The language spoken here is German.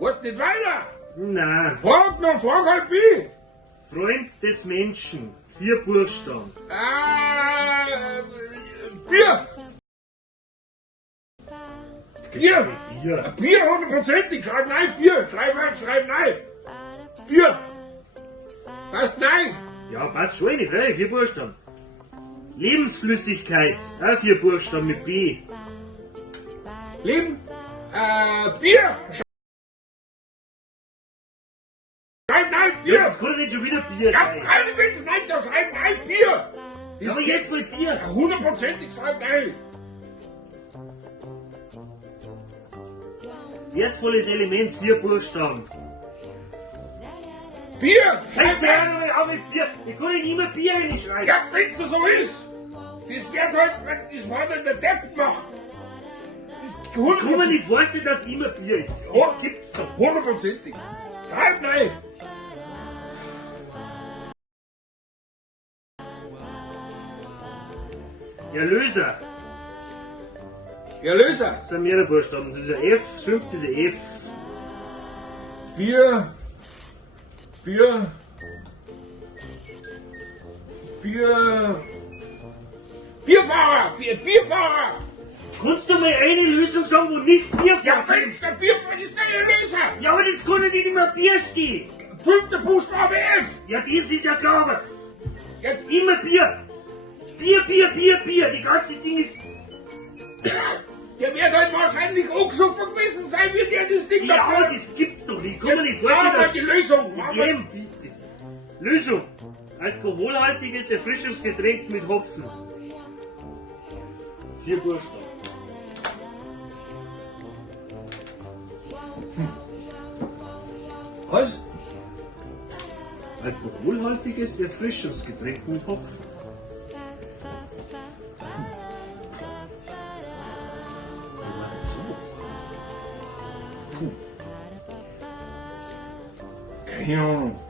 Weißt nicht weiter? Nein. Frag halt wie. Freund des Menschen. 4 Buchstaben. Bier. Bier. Bier. Bier, 100%. Schreib nein, Bier. Schreib nein. Bier. Was, nein? Ja, passt schon nicht, 4 Buchstaben. Lebensflüssigkeit. Auch 4 Buchstaben mit B. Leben. Bier. Schreib nein, Ja, Bier. das kann doch nicht schon wieder Bier Ja, sein. keine Witze, nein, ja, schreib nein, Bier. Ja, aber jetzt mal Bier. 100%. Schreib nein. Wertvolles Element, 4 Buchstaben. Bier. Schreib Scheiße, nein. auch mit Bier. Ich kann nicht immer Bier reinschreiben. Ja, wenn's so ist. Das wird halt, wenn das war dann der Depp macht. Ich kann mir nicht vorstellen, dass immer Bier ist. Oh, Gibt's doch. 100%. Schreib nein. Erlöser. Erlöser. Das sind mehrere Buchstaben. Das ist ein F, 5 ist ein F. Bier. Bierfahrer. Bierfahrer. Kannst du mal eine Lösung sagen, wo nicht Bier Ja, vorkommt? wenn's der Bierfahrer ist, der Erlöser. Ja, aber das kann ja nicht immer Bier stehen. 5. Buchstabe F. Ja, das ist ja klar, aber Jetzt, immer Bier. Bier. Die ganze Ding ist... der wird halt wahrscheinlich auch so vergessen sein, wie der das Ding Ja, da das gibt's doch nicht. Kann man nicht vorstellen, Machen wir dass... die Lösung. Machen wir- Eben. Lösung. Alkoholhaltiges Erfrischungsgetränk mit Hopfen. 4 Buchstaben. Was? Alkoholhaltiges Erfrischungsgetränk mit Hopfen. Du warst so. Keine Ahnung.